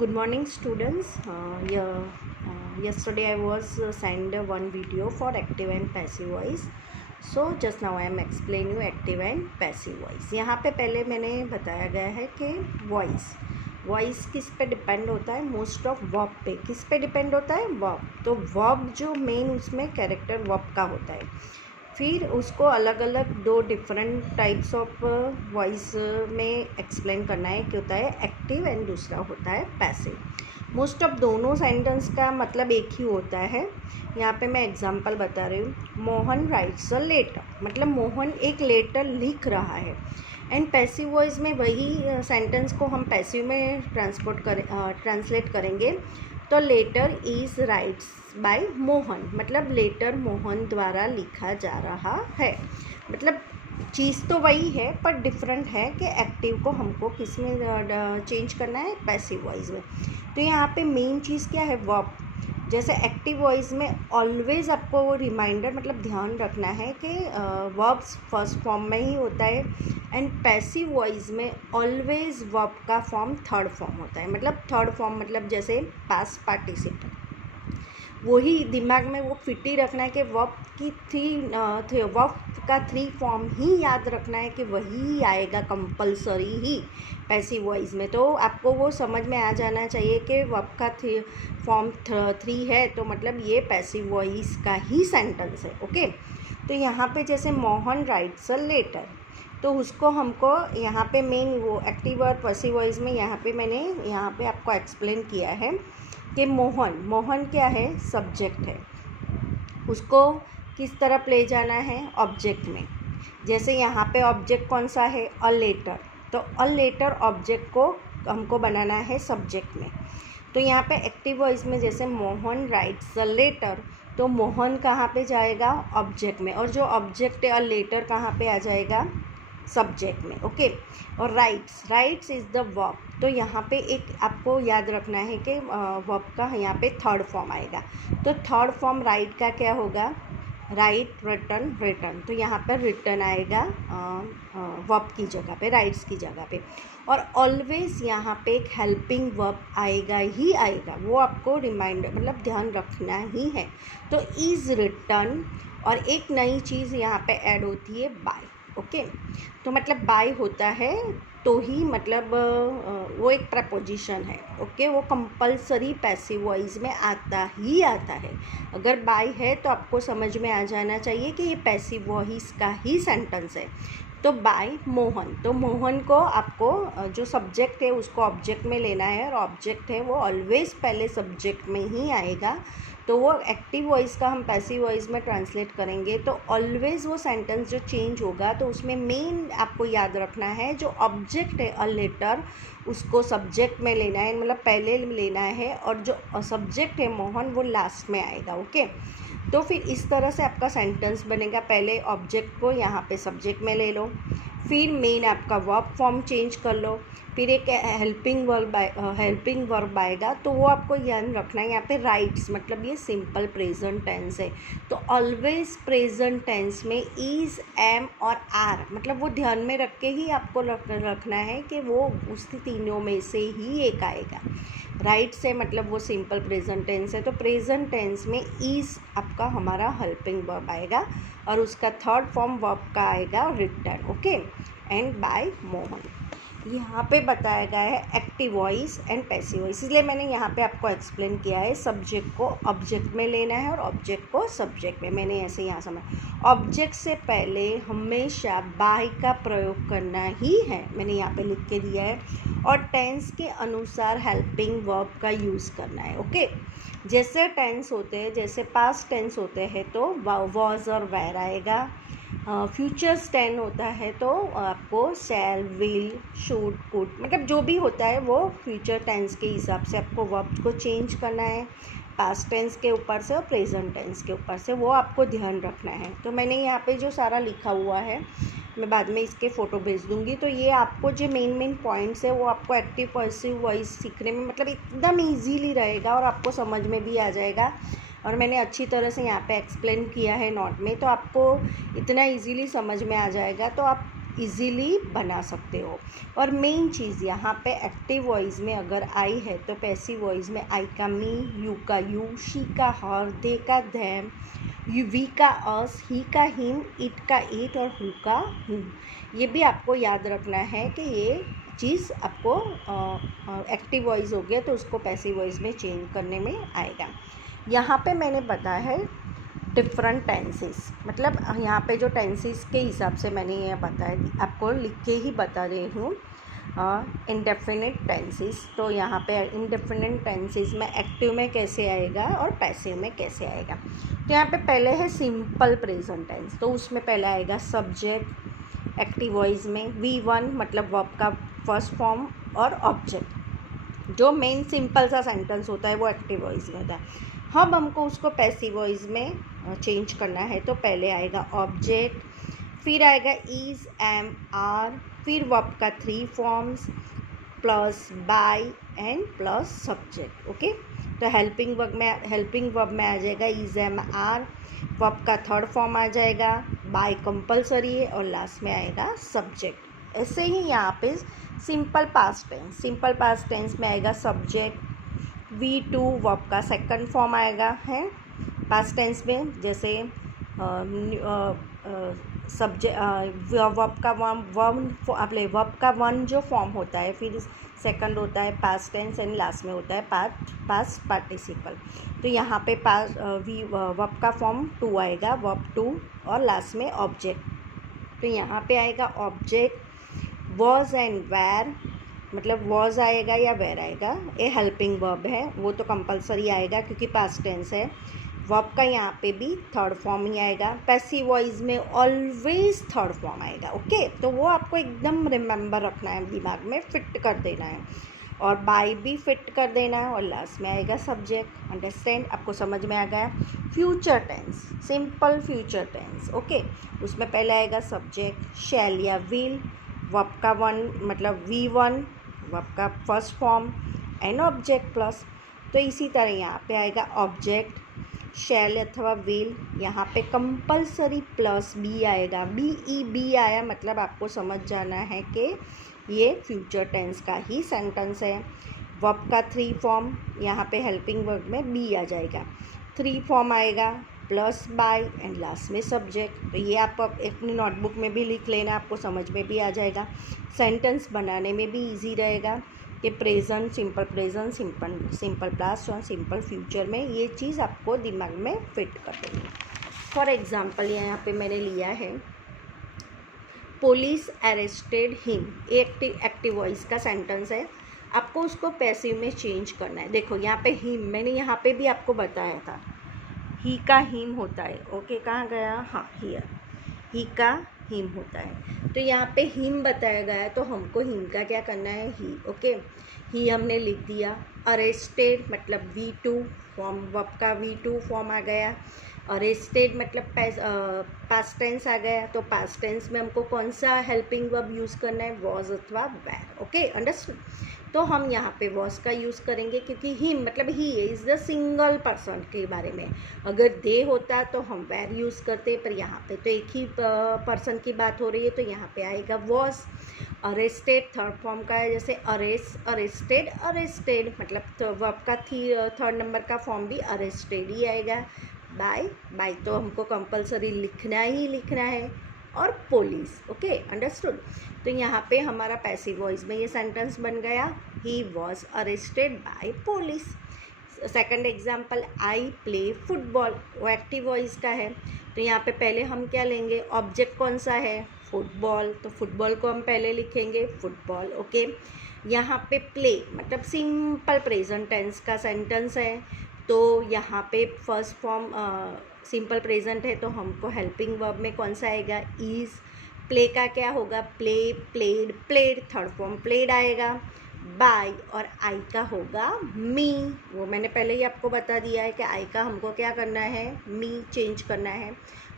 Good morning, students. Yesterday I was sent one video for active and passive voice. So just now I am explaining you active and passive voice. यहाँ पे पहले मैंने बताया गया है कि voice किस पे डिपेंड होता है, मोस्ट ऑफ वर्ब पे। किस पे डिपेंड होता है? वर्ब। तो वर्ब जो मेन उसमें कैरेक्टर वर्ब का होता है, फिर उसको अलग अलग दो डिफरेंट टाइप्स ऑफ वॉइस में एक्सप्लेन करना है कि होता है एक्टिव एंड दूसरा होता है पैसिव। मोस्ट ऑफ दोनों सेंटेंस का मतलब एक ही होता है। यहाँ पे मैं एग्जांपल बता रही हूँ। मोहन राइट्स अ लेटर, मतलब मोहन एक लेटर लिख रहा है। एंड पैसिव वॉइस में वही सेंटेंस को हम पैसिव में ट्रांसलेट करेंगे तो letter is rights bye Mohan, मतलब लेटर मोहन द्वारा लिखा जा रहा है। मतलब चीज़ तो वही है पर डिफरेंट है कि एक्टिव को हमको किस में चेंज करना है, पैसिव वॉइस में। तो यहाँ पे मेन चीज़ क्या है? वर्ब। जैसे एक्टिव वॉइस में ऑलवेज आपको वो रिमाइंडर मतलब ध्यान रखना है कि वर्ब्स फर्स्ट फॉर्म में ही होता है। एंड पैसिव वॉइस में ऑलवेज वर्ब का फॉर्म थर्ड फॉर्म होता है। मतलब थर्ड फॉर्म मतलब जैसे पास्ट पार्टिसिपल, वही दिमाग में वो फिट ही रखना है कि वर्ब की वर्ब का थ्री फॉर्म ही याद रखना है कि वही आएगा कंपलसरी ही पैसिव वॉइस में। तो आपको वो समझ में आ जाना चाहिए कि वर्ब का फॉर्म थ्री है तो मतलब ये पैसिव वॉइस का ही सेंटेंस है। ओके, तो यहाँ पे जैसे मोहन राइट्स अ लेटर, तो उसको हमको यहाँ पे मेन वो एक्टिव और पैसिव वॉइस में यहाँ पे आपको एक्सप्लेन किया है कि मोहन क्या है? सब्जेक्ट है। उसको किस तरफ ले जाना है? ऑब्जेक्ट में। जैसे यहाँ पे ऑब्जेक्ट कौन सा है? A letter. तो अ लेटर ऑब्जेक्ट को हमको बनाना है सब्जेक्ट में। तो यहाँ पे एक्टिव वॉइस में जैसे मोहन राइट्स अ लेटर, तो मोहन कहाँ पे जाएगा? ऑब्जेक्ट में। और जो ऑब्जेक्ट है अ लेटर कहाँ पे आ जाएगा? सब्जेक्ट में। ओके, और राइट्स इज़ द वर्ब। तो यहाँ पे एक आपको याद रखना है कि वर्ब का यहाँ पे थर्ड फॉर्म आएगा। तो थर्ड फॉर्म राइट का क्या होगा? Right, return. तो यहाँ पर रिटर्न आएगा वर्ब की जगह पे, राइट्स की जगह पे। और ऑलवेज यहाँ पे एक हेल्पिंग वर्ब आएगा ही आएगा, वो आपको रिमाइंडर मतलब ध्यान रखना ही है। तो इज़ रिटर्न, और एक नई चीज़ यहाँ पे ऐड होती है बाय। ओके, तो मतलब बाय होता है तो ही मतलब वो एक प्रपोजिशन है। ओके, वो कंपलसरी पैसिव वॉइस में आता है। अगर बाय है तो आपको समझ में आ जाना चाहिए कि ये पैसिव वॉइस का ही सेंटेंस है। तो बाय मोहन, तो मोहन को आपको जो सब्जेक्ट है उसको ऑब्जेक्ट में लेना है, और ऑब्जेक्ट है वो ऑलवेज पहले सब्जेक्ट में ही आएगा। तो वो एक्टिव वॉइस का हम पैसिव वॉइस में ट्रांसलेट करेंगे तो ऑलवेज वो सेंटेंस जो चेंज होगा तो उसमें मेन आपको याद रखना है जो ऑब्जेक्ट है अ लेटर उसको सब्जेक्ट में लेना है, मतलब पहले लेना है, और जो सब्जेक्ट है मोहन वो लास्ट में आएगा। ओके, तो फिर इस तरह से आपका सेंटेंस बनेगा। पहले ऑब्जेक्ट को यहाँ पे सब्जेक्ट में ले लो, फिर मेन आपका वर्ब फॉर्म चेंज कर लो, फिर एक हेल्पिंग वर्ब आएगा। तो वो आपको याद रखना है। यहाँ पे राइट्स मतलब ये सिंपल प्रेजेंट टेंस है, तो ऑलवेज प्रेजेंट टेंस में इज़, एम और आर मतलब वो ध्यान में रख के ही आपको रखना है कि वो उस तीनों में से ही एक आएगा। राइट से मतलब वो सिंपल प्रेजेंट टेंस है, तो प्रेजेंट टेंस में इज़ आपका हमारा हेल्पिंग वर्ब आएगा, और उसका थर्ड फॉर्म वर्ब का आएगा return. Okay, and bye Mohan. यहाँ पे बताया गया है active voice and passive voice, इसलिए मैंने यहाँ पे आपको एक्सप्लेन किया है। सब्जेक्ट को ऑब्जेक्ट में लेना है और ऑब्जेक्ट को सब्जेक्ट में। मैंने ऐसे यहाँ समझ, ऑब्जेक्ट से पहले हमेशा बाय का प्रयोग करना ही है, मैंने यहाँ पे लिख के दिया है। और टेंस के अनुसार हेल्पिंग वर्ब का यूज़ करना है। ओके, जैसे टेंस होते हैं, जैसे पास्ट टेंस होते हैं तो वॉज और वेर आएगा। फ्यूचर्स टेंस होता है तो आपको शैल, विल, शुड, कुड मतलब जो भी होता है वो फ्यूचर टेंस के हिसाब से आपको वर्ब को चेंज करना है, पास्ट टेंस के ऊपर से और प्रेजेंट टेंस के ऊपर से, वो आपको ध्यान रखना है। तो मैंने यहाँ पे जो सारा लिखा हुआ है मैं बाद में इसके फ़ोटो भेज दूँगी। तो ये आपको जो मेन पॉइंट्स है वो आपको एक्टिव पैसिव वॉइस सीखने में मतलब एकदम ईजीली रहेगा और आपको समझ में भी आ जाएगा। और मैंने अच्छी तरह से यहाँ पे एक्सप्लेन किया है नोट में, तो आपको इतना इजीली समझ में आ जाएगा। तो आप इजीली बना सकते हो। और मेन चीज़ यहाँ पे एक्टिव वॉइस में अगर आई है तो पैसिव वॉइस में आई का मी, यू का यू, शी का हर, दे का देम, वी का अस, ही का हिम, इट का इट और हु का हुम। ये भी आपको याद रखना है कि ये चीज़ आपको एक्टिव वॉइस हो गया तो उसको पैसिव वॉइस में चेंज करने में आएगा। यहाँ पे मैंने बताया है डिफरेंट टेंसेस, मतलब यहाँ पे जो टेंसेस के हिसाब से मैंने ये बताया, आपको लिख के ही बता रही हूँ इंडेफिनिट टेंसेस। तो यहाँ पे इंडेफिनिट टेंसेस में एक्टिव में कैसे आएगा और पैसिव में कैसे आएगा। तो यहाँ पे पहले है सिंपल प्रेजेंट टेंस, तो उसमें पहले आएगा सब्जेक्ट एक्टिव वॉइस में, V1 मतलब वर्ब का फर्स्ट फॉर्म और ऑब्जेक्ट। जो मेन सिंपल सा सेंटेंस होता है वो एक्टिव वॉइस में होता है। अब हमको उसको पैसिव वॉइस में चेंज करना है तो पहले आएगा ऑब्जेक्ट, फिर आएगा इज़, एम, आर, फिर वर्ब का 3 forms plus by and plus subject. Okay, तो हेल्पिंग वर्ब में आ जाएगा इज़, एम, आर, वर्ब का 3rd फॉर्म आ जाएगा, बाय कंपलसरी है और लास्ट में आएगा सब्जेक्ट। ऐसे ही यहाँ पे सिंपल पास्ट टेंस में आएगा सब्जेक्ट, V2 वर्ब का 2nd फॉर्म आएगा है पास्ट टेंस में, जैसे वर्ब का 1 जो फॉर्म होता है, फिर 2nd होता है पास्ट टेंस एंड लास्ट में होता है पास्ट पार्टिसिपल। तो यहाँ पे वर्ब का फॉर्म 2 आएगा, वर्ब 2 और लास्ट में ऑब्जेक्ट। तो यहाँ पे आएगा ऑब्जेक्ट वॉज एंड वेर, मतलब वॉज आएगा या वेर आएगा, ये हेल्पिंग वर्ब है वो तो कंपलसरी आएगा क्योंकि पास्ट टेंस है। वर्ब का यहाँ पे भी 3rd फॉर्म ही आएगा। पैसिव वॉइस में ऑलवेज 3rd फॉर्म आएगा। ओके, तो वो आपको एकदम रिमेंबर रखना है, दिमाग में फिट कर देना है, और बाय भी फिट कर देना है, और लास्ट में आएगा सब्जेक्ट। अंडरस्टैंड, आपको समझ में आ गया। Future tense, simple future tense. Okay, उसमें पहले आएगा सब्जेक्ट शैल या विल, वर्ब का 1 मतलब V1 वर्ब का first form and object plus. तो इसी तरह यहाँ पे आएगा ऑब्जेक्ट शैल अथवा विल, यहाँ पे कंपलसरी प्लस बी आएगा, बी आया मतलब आपको समझ जाना है कि ये फ्यूचर टेंस का ही सेंटेंस है। वर्ब का 3 फॉर्म, यहाँ पे हेल्पिंग वर्ब में बी आ जाएगा, 3 फॉर्म आएगा प्लस बाय एंड लास्ट में सब्जेक्ट। तो ये आप अपनी नोटबुक में भी लिख लेना, आपको समझ में भी आ जाएगा, सेंटेंस बनाने में भी इजी रहेगा कि प्रेजेंट, सिंपल पास्ट और सिंपल फ्यूचर में ये चीज़ आपको दिमाग में फिट कर देंगे। फॉर एग्जांपल यहाँ पे मैंने लिया है police arrested him, active voice का सेंटेंस है, आपको उसको पैसिव में चेंज करना है। देखो यहाँ पे हिम, मैंने यहाँ पे भी आपको बताया था ही का हिम होता है। ओके, कहाँ गया, हाँ हियर, ही का हिम होता है। तो यहाँ पे हिम बताया गया है तो हमको हिम का क्या करना है, ही। ओके, ही हमने लिख दिया। अरेस्टेड मतलब V2 फॉर्म, वर्ब का V2 फॉर्म आ गया। अरेस्टेड मतलब पास्ट टेंस आ गया, तो पास्ट टेंस में हमको कौन सा हेल्पिंग वर्ब यूज़ करना है, वॉज अथवा वेर। Okay, understood. तो हम यहाँ पे वॉज का यूज़ करेंगे क्योंकि हिम मतलब he is the single person के बारे में। अगर दे होता तो हम वेर यूज़ करते, पर यहाँ पे तो एक ही पर्सन की बात हो रही है तो यहाँ पे आएगा वॉज। अरेस्टेड 3rd फॉर्म का है, जैसे अरेस्टेड मतलब तो वर्ब का 3rd नंबर का फॉर्म भी अरेस्टेड ही आएगा। बाय तो हमको कंपलसरी लिखना है, और पुलिस। Okay, understood. तो यहाँ पे हमारा पैसिव वॉइस में ये सेंटेंस बन गया, he was arrested bye police. Second example, I play football, वो एक्टिव वॉइस का है। तो यहाँ पे पहले हम क्या लेंगे, ऑब्जेक्ट कौन सा है, फुटबॉल, तो फुटबॉल को हम पहले लिखेंगे फुटबॉल। ओके, यहाँ पे प्ले मतलब सिंपल प्रेजेंट टेंस का सेंटेंस है, तो यहाँ पे फर्स्ट फॉर्म सिंपल प्रेजेंट है तो हमको हेल्पिंग वर्ब में कौन सा आएगा, इज़। प्ले का क्या होगा, play, played 3rd form played आएगा। बाय और आई का होगा मी, वो मैंने पहले ही आपको बता दिया है कि आई का हमको क्या करना है, मी चेंज करना है।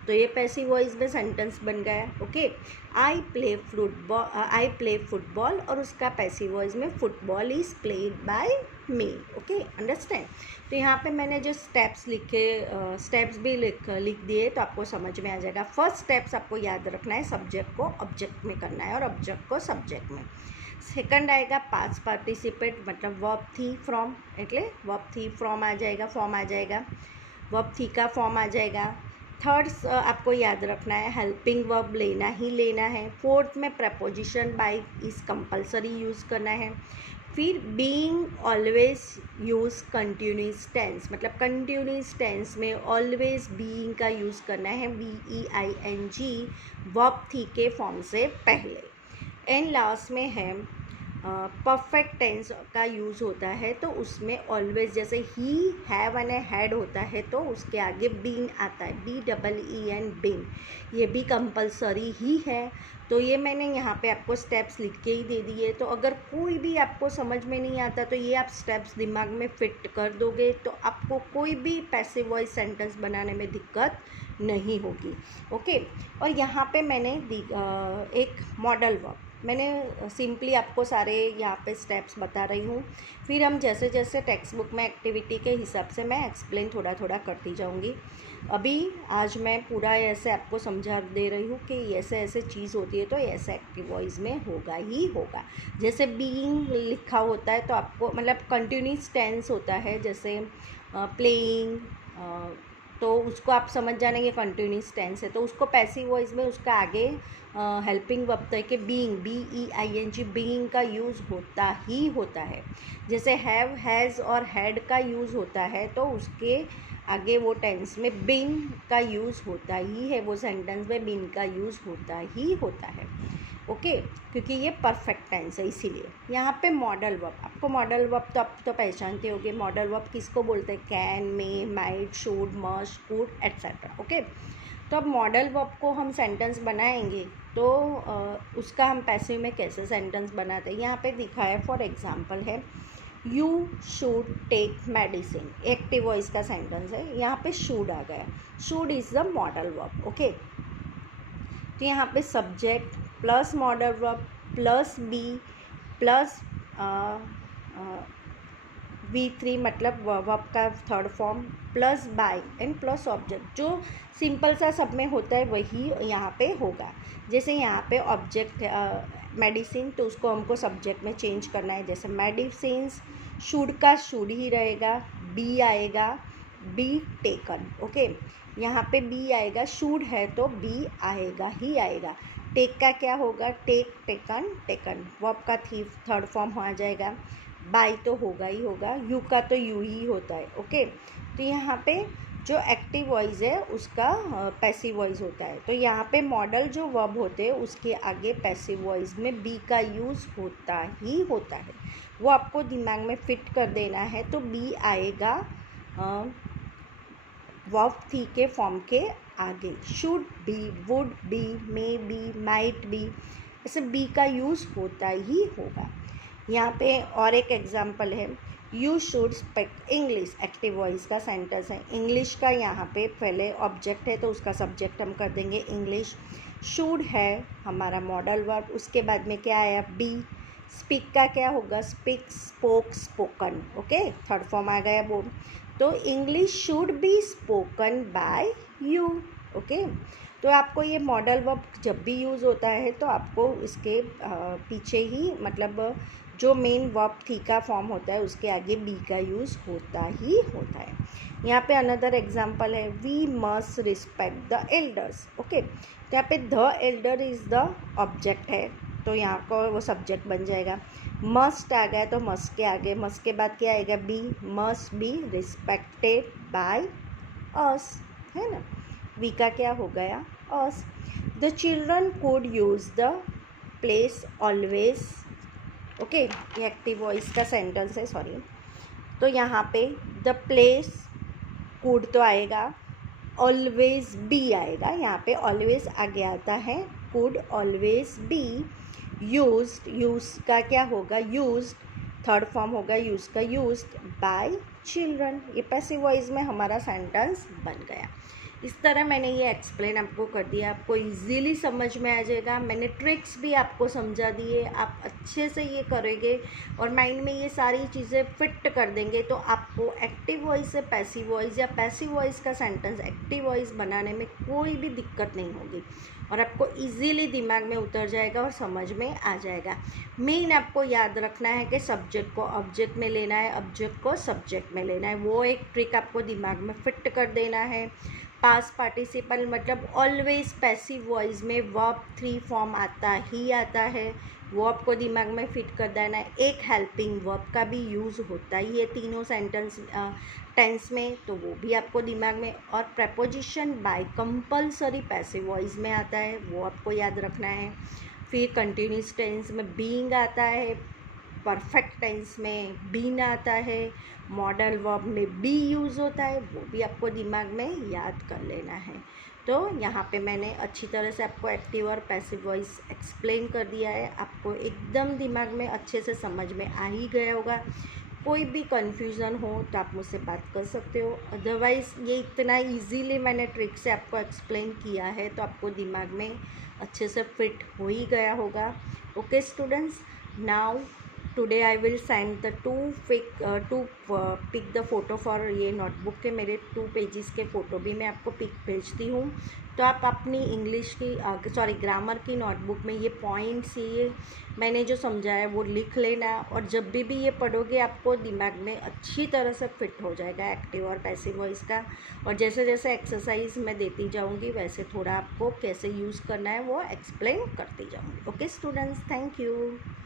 तो ये पैसिव वॉइस में सेंटेंस बन गया। ओके, आई प्ले फुटबॉल और उसका पैसिव वॉइस में football is played by me. Okay, understand. तो यहाँ पे मैंने जो स्टेप्स स्टेप्स भी लिख दिए तो आपको समझ में आ जाएगा। फर्स्ट स्टेप्स आपको याद रखना है, सब्जेक्ट को ऑब्जेक्ट में करना है और ऑब्जेक्ट को सब्जेक्ट में। सेकंड आएगा पास्ट पार्टिसिपेट, मतलब वर्ब थी फ्रॉम, એટલે वर्ब थी फ्रॉम आ जाएगा, फॉर्म आ जाएगा, वर्ब थी का फॉर्म आ जाएगा। थर्ड आपको याद रखना है हेल्पिंग वर्ब लेना ही लेना है। फोर्थ में preposition bye is compulsory use करना है। फिर being always use continuous tense, मतलब कंटिन्यूस टेंस में ऑलवेज बीइंग का यूज़ करना है, BEING, वर्ब थी के फॉर्म से पहले। एंड लास्ट में है परफेक्ट टेंस का यूज़ होता है, तो उसमें ऑलवेज जैसे ही, हैव एंड हैड होता है तो उसके आगे बीन आता है, BEEN, बीन, ये भी कंपलसरी ही है। तो ये मैंने यहाँ पे आपको स्टेप्स लिख के ही दे दिए। तो अगर कोई भी आपको समझ में नहीं आता तो ये आप स्टेप्स दिमाग में फिट कर दोगे तो आपको कोई भी पैसिव वॉइस सेंटेंस बनाने में दिक्कत नहीं होगी। ओके, और यहाँ पे मैंने एक मॉडल वर्ब, मैंने सिंपली आपको सारे यहाँ पे स्टेप्स बता रही हूँ। फिर हम जैसे जैसे टेक्स्ट बुक में एक्टिविटी के हिसाब से मैं एक्सप्लेन थोड़ा थोड़ा करती जाऊँगी। अभी आज मैं पूरा ऐसे आपको समझा दे रही हूँ कि ऐसे ऐसे चीज़ होती है तो ऐसे एक्टिव वॉइस में होगा ही होगा। जैसे बीइंग लिखा होता है तो आपको, मतलब कंटिन्यूस टेंस होता है, जैसे प्लेइंग, तो उसको आप समझ जाने के कंटिन्यूस टेंस है, तो उसको पैसिव वॉइस में उसका आगे हेल्पिंग वर्ब है कि बीइंग, BEING, बीइंग का यूज़ होता ही होता है। जैसे हैव, हैज़ और हैड का यूज़ होता है तो उसके आगे वो टेंस में बीन का यूज़ होता ही है, वो सेंटेंस में बीन का यूज़ होता ही होता है। ओके, क्योंकि ये परफेक्ट टेंस है इसीलिए। यहाँ पे मॉडल वर्ब, आपको मॉडल वर्ब तो आप तो पहचानते होंगे। मॉडल वर्ब किसको बोलते हैं? Can, may, might, should, must, could, etcetera. Okay, तो अब मॉडल वर्ब को हम सेंटेंस बनाएंगे तो उसका हम पैसिव में कैसे सेंटेंस बनाते हैं, यहाँ पे दिखा है। फॉर एग्जांपल है you should take medicine, active voice का सेंटेंस है, यहाँ पे शुड आ गया। Should is the modal verb. Okay, तो यहाँ पे subject plus modal verb plus B plus V3, मतलब वर्ब का third form, plus by and plus object. जो सिंपल सा सब में होता है वही यहाँ पे होगा। जैसे यहाँ पे ऑब्जेक्ट मेडिसिन, तो उसको हमको सब्जेक्ट में चेंज करना है। जैसे मेडिसिन्स, शुड का शुड ही रहेगा, बी आएगा, बी टेकन। ओके, यहाँ पे बी आएगा, शुड है तो बी आएगा ही आएगा। टेक का क्या होगा? टेक, टेकन, टेकन, वर्ब का थर्ड फॉर्म आ जाएगा। बाय तो होगा ही होगा, यू का तो यू ही होता है। ओके, तो यहाँ पे जो एक्टिव वॉइस है उसका पैसिव वॉइस होता है। तो यहाँ पे मॉडल जो वर्ब होते हैं उसके आगे पैसिव वॉइस में बी का यूज़ होता ही होता है, वो आपको दिमाग में फिट कर देना है। तो बी आएगा वर्ब थी के फॉर्म के आगे, should be, would be, may be, might be, ऐसे बी का यूज़ होता ही होगा। यहाँ पे और एक एग्जांपल है, you should speak English, active voice का सेंटेंस है। इंग्लिश का यहाँ पे पहले ऑब्जेक्ट है तो उसका सब्जेक्ट हम कर देंगे इंग्लिश। शुड है हमारा मॉडल वर्ब, उसके बाद में क्या आया? बी। स्पीक का क्या होगा? Speak, spoke, spoken. Okay, third form आ गया वो। तो English should be spoken by you. Okay, तो आपको ये मॉडल वर्ब जब भी यूज़ होता है तो आपको इसके पीछे ही, मतलब जो मेन वर्ब थी का फॉर्म होता है उसके आगे बी का यूज़ होता ही होता है। यहाँ पे अनदर एग्जांपल है, we must respect the elders. Okay, तो यहाँ पे the Elder is the object है तो यहाँ को वो सब्जेक्ट बन जाएगा। मस्ट आ गया तो मस्ट के आगे, मस्ट के बाद क्या आएगा? B, must be respected by us, है ना। वी का क्या हो गया? अस। The children could use the place always. Okay, ये एक्टिव वॉइस का सेंटेंस है, सॉरी। तो यहाँ पे द प्लेस, कुड तो आएगा, ऑलवेज बी आएगा, यहाँ पे ऑलवेज आगे आता है, could always be used, use का क्या होगा? यूज्ड, थर्ड फॉर्म होगा यूज का, यूज्ड बाय चिल्ड्रन। ये पैसिव वॉइस में हमारा सेंटेंस बन गया। इस तरह मैंने ये एक्सप्लेन आपको कर दिया, आपको इजीली समझ में आ जाएगा। मैंने ट्रिक्स भी आपको समझा दिए, आप अच्छे से ये करेंगे और माइंड में ये सारी चीज़ें फिट कर देंगे तो आपको एक्टिव वॉइस से पैसिव वॉइस या पैसिव वॉइस का सेंटेंस एक्टिव वॉइस बनाने में कोई भी दिक्कत नहीं होगी और आपको इजीली दिमाग में उतर जाएगा और समझ में आ जाएगा। मेन आपको याद रखना है कि सब्जेक्ट को ऑब्जेक्ट में लेना है, ऑब्जेक्ट को सब्जेक्ट में लेना है, वो एक ट्रिक आपको दिमाग में फिट कर देना है। पास्ट पार्टिसिपल मतलब ऑलवेज पैसिव वॉइस में वर्ब 3 फॉर्म आता ही आता है, वो आपको दिमाग में फिट कर देना है। एक हेल्पिंग वर्ब का भी यूज़ होता ही है तीनों सेंटेंस टेंस में, तो वो भी आपको दिमाग में। और preposition bye compulsory passive voice में आता है, वो आपको याद रखना है। फिर कंटिन्यूस टेंस में बीइंग आता है, परफेक्ट टेंस में बीन आता है, मॉडल वर्ब में बी यूज़ होता है, वो भी आपको दिमाग में याद कर लेना है। तो यहाँ पे मैंने अच्छी तरह से आपको एक्टिव और पैसिव वॉइस एक्सप्लेन कर दिया है, आपको एकदम दिमाग में अच्छे से समझ में आ ही गया होगा। कोई भी कन्फ्यूज़न हो तो आप मुझसे बात कर सकते हो, अदरवाइज़ ये इतना इजीली मैंने ट्रिक से आपको एक्सप्लेन किया है तो आपको दिमाग में अच्छे से फिट हो ही गया होगा। Okay students, now today I will send the two pick the photo for ये नोटबुक के मेरे 2 पेजेस के फ़ोटो भी मैं आपको पिक भेजती हूँ। तो आप अपनी इंग्लिश की ग्रामर की नोटबुक में ये पॉइंट्स ये मैंने जो समझाया है वो लिख लेना और जब भी ये पढ़ोगे आपको दिमाग में अच्छी तरह से फिट हो जाएगा एक्टिव और पैसिव वॉइस का। और जैसे जैसे एक्सरसाइज मैं देती जाऊँगी वैसे थोड़ा आपको कैसे यूज़ करना है वो एक्सप्लेन करती जाऊँगी। Okay students, thank you.